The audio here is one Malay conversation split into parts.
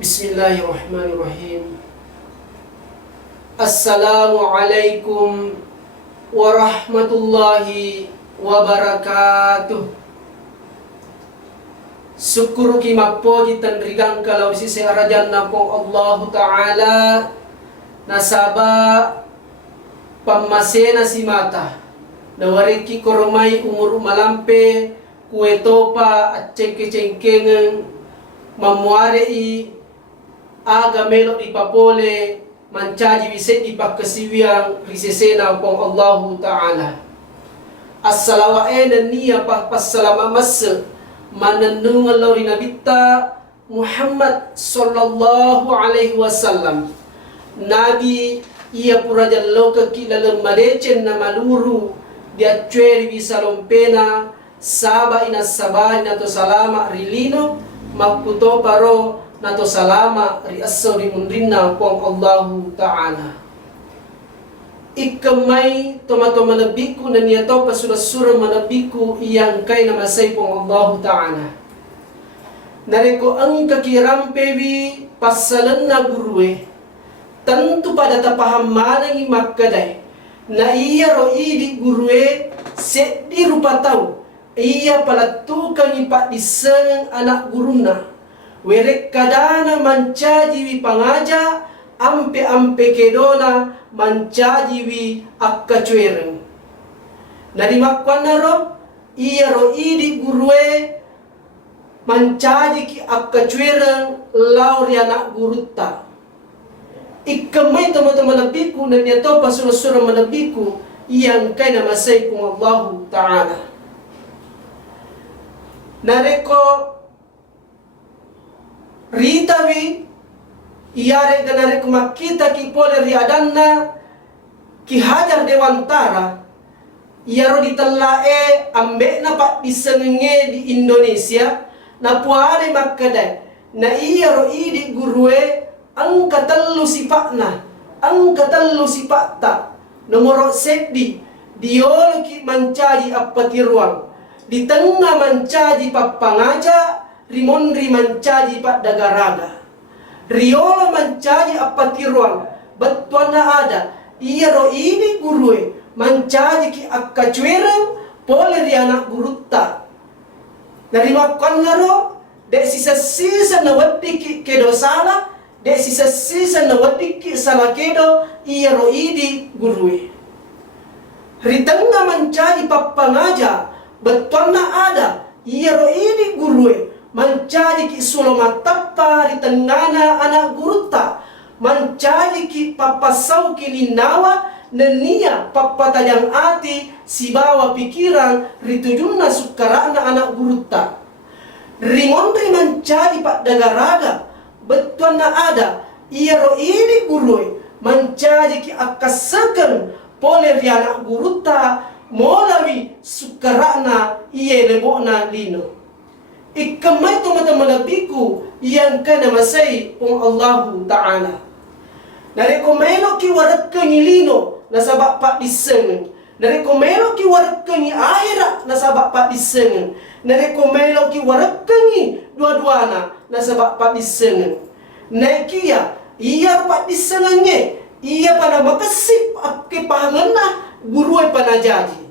Bismillahirrahmanirrahim. Assalamualaikum warahmatullahi wabarakatuh. Syukur kimapo ditandrigang kalau sisi arajan na po Allah Ta'ala nasaba pamasena si mata nawariki koromai umur malampe kuetopa at cengke-cengkengen mamuarei aga melo di papole mancaji wiset di pakasiwiang risesena pong Allah Ta'ala. Assalawae dan niya passalama masa mananungan lori nabita Muhammad sallallahu alaihi wasallam. Nabi ia purajan loka kilalam madecen na maluru dia cueri bisa lompena saba ina sabari nato salama rilino makuto paro nato salama ri asso ri mundrinna pong Allah Ta'ala. Ikamay tomato manabiku na niya to pasura-sura manabiku iyang kay namasay pong Allah Ta'ala. Nareko ang kakirampewi pasalan na guruwe tanto pada tapahamanang imakkaday na iya ro idi guruwe sedi rupa tau iya palatukang ipadisang anak guruna werek kadana mancaji wi pangaja ampe-ampe kedona mancaji wi akkacuereng narimakwan na ro iya ro idi guruwe mancaji ki akkacuereng lauri anak gurutta. Ikamay teman-teman nabiku na niya to pasura-sura manabiku iyang kay namasay kong Allah Ta'ala. Nareko ritawi iyare ganareko makita ki pole riadanna ki hajar dewantara iyaro ditelae ambe na pak disenge di Indonesia na puare makkadai na iyaro idi guruwe ang katallu sipakna ang katallu sipakta nomor seddi diolo ki mancaji appatiruang di tengah mancaji papangaja rimonri mancaji pak dagaraga riolo mancaji appatiruang betwana ada iya ro ini gurue mancaji ki akkacuereng pole ri anak gurutta dari makon ngaro dek sisa-sisa na waddi ki kedo salah dek sisa-sisa na wadiki salah kedo iya ro idi gurue ritanga mancaji papangaja betona ada iya ro idi gurue mancaji ki sulomatappa ritangana anak gurutta mancaji ki papasau ki linawa nenia papatajang ati sibawa pikiran ritujunna sukarana anak gurutta rimondri mancaji pak dagaraga betul na ada iya ro ini gurui mancaji ki akasakan pole ri anak gurutta molawi sukarana iye lebokna lino ikamay teman-teman nabiku yang kana masay pong Allah Ta'ala narekomelo ki warakkangi lino nasabak pak disengen narekomelo ki warakkangi akhirat nasabak pak disengen narekomelo ki warakkangi dua-duana nasabak pak disengen naikia iya pak disengennya iya pada makasip ke pahangana guruai panajaji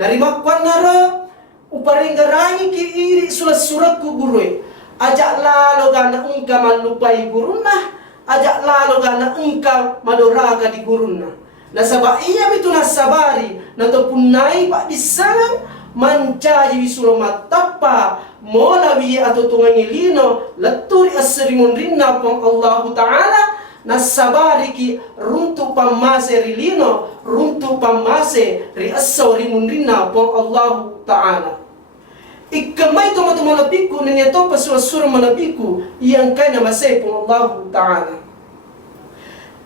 narimakwan nara uparinggarangi ki iri surat-suratku guruai ajak lalo gana engka malupai guruna ajak lalo gana engka madoraga di guruna nasabak iya itu nasabari natopun nai pak disengen mancaji wisulomatappa molawi atau tungangi lino leturi asrimun rinna pong Allah Ta'ala nasabari ki runtu pamase rilino runtu pamase ri asrimun rinna pong Allah Ta'ala ikamay teman-teman nabiku nanya to pasura-sura manabiku yang kay namasay pong Allah Ta'ala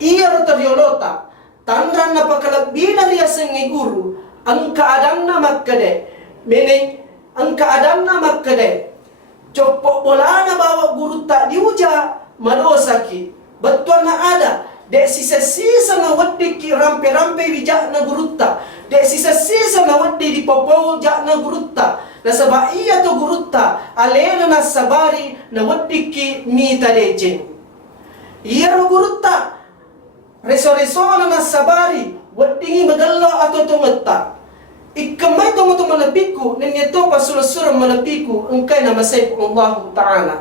iya rotaryolota tandran napakalabina riya sengi guru ang kaadang na magkade meaning ang kaadam na magkade copok bola na bawa guru tak diuja madosaki betul na ada dek sisa-sisa na waddi ki rampe-rampe wijak na gurutta dek sisa-sisa na waddi di popol jak na gurutta nasaba iya to gurutta alena na sabari na waddi ki mita leceng Iya ro gurutta. Reso-reso na sabari. Wadingi magalla atau tungetta. Ikamay to malapiku. Ninito pasulasura malapiku. Engkay na masay po Allah Ta'ala.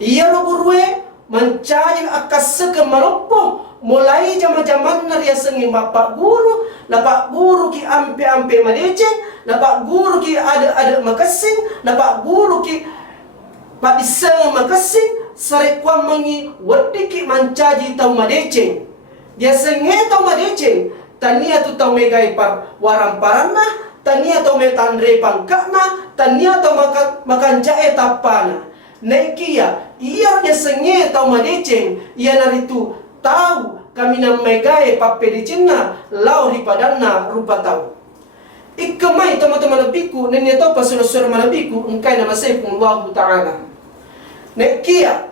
Iya ro gurwe. Mencari akas kemaloppo. Mulai zaman-zaman na riya sengi mapak guru. Lapak guru ki ampe-ampe madeceng. Lapak guru ki ada makasing. Lapak guru ki padisang makasing. Sarikwa mangi wadiki mancaji tau madeceng. Dia senge tau madeceng. Tania tu tau megai par waramparana. Tania tau metandre pangkakna. Tania tau makan jae tapana. Naikia, iya dia senge tau madeceng. Ia naritu tahu kami namagai papedicina lau ripadana rupa tahu. Ikamai teman-teman lebiku nenya tau pasur-sur malabiku engkai nama sayfung Allah Ta'ala. Nekia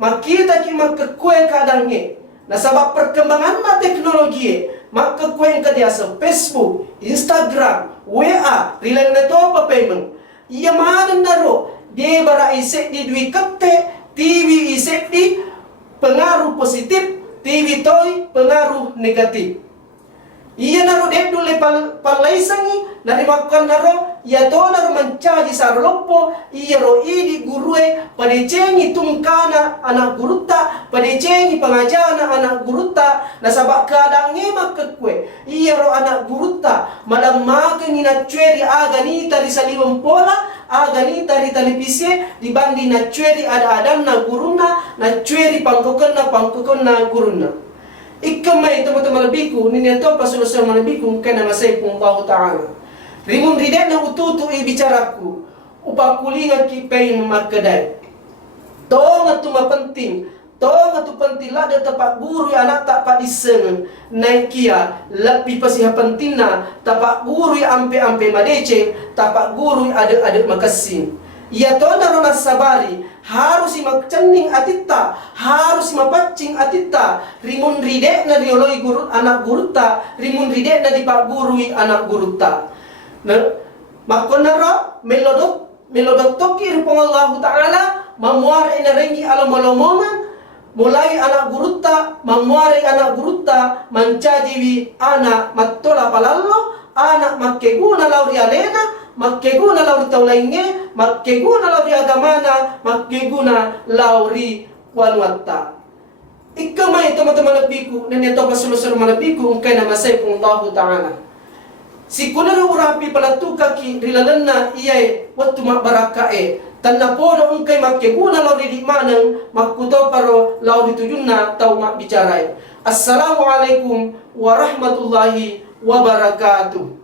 makita ki makakue kadangnya. Nah sebab perkembangan teknologi makakue kadiasa Facebook, Instagram, WA, rilan na to apa payment. Ia mahadan daro dia bara isek di dui kete, TV isek di pengaruh positif, TV toy pengaruh negatif. Ia naro dek dule palai sangi, nari makan naro, ia to naro mencaji sarlopo, ia ro idi gurue, padecengi tungkana anak guruta, padecengi pengajana anak guruta, nasabak kadangnya makakwe, ia ro anak guruta, malam makan ina cueri agani tari salibam pola, agani tari televisi dibanding na cueri ada na guruna, na cueri pangkokona guruna. Ikamay teman-teman lebiku nini to pasulusan lebiku kana masaypung Allah Ta'ala. Rimun ridet na ututu ibicaraku upakulinga ki pain makadai. Tonga tu mapenting, tonga tu penting lah ada tapak guru anak tak padisen naikia lebih pasiha pentingna tapak guru ampe-ampe madece tapak guru ada makasih. Ia tona rona sabari harus cening atita, harus paccing atita. Rimun ridek na rioloi guru anak guruta, rimun ridek na dipak gurui anak guruta. Nah, makonara melodok toki rupang Allah Ta'ala mamuare ina rengi alam-alamongan mulai anak guruta mamuare anak guruta mancajiwi anak mattola palallo anak makkeguna lauri alena makkeguna lauri taulainge makkeguna lauri agamana makkeguna lauri wanwatta. Ikamay teman-teman lebiku nene to pasulosor malabiku ungkay na masaypung Allah Ta'ala. Si kunara urapi palatuka ki rilalanna iyay wattu mabarakae tanna podo ungkay makkeguna lauri di manang makkuto paro lauri tujunna tau mak bicaray. Assalamualaikum warahmatullahi wabarakatuh.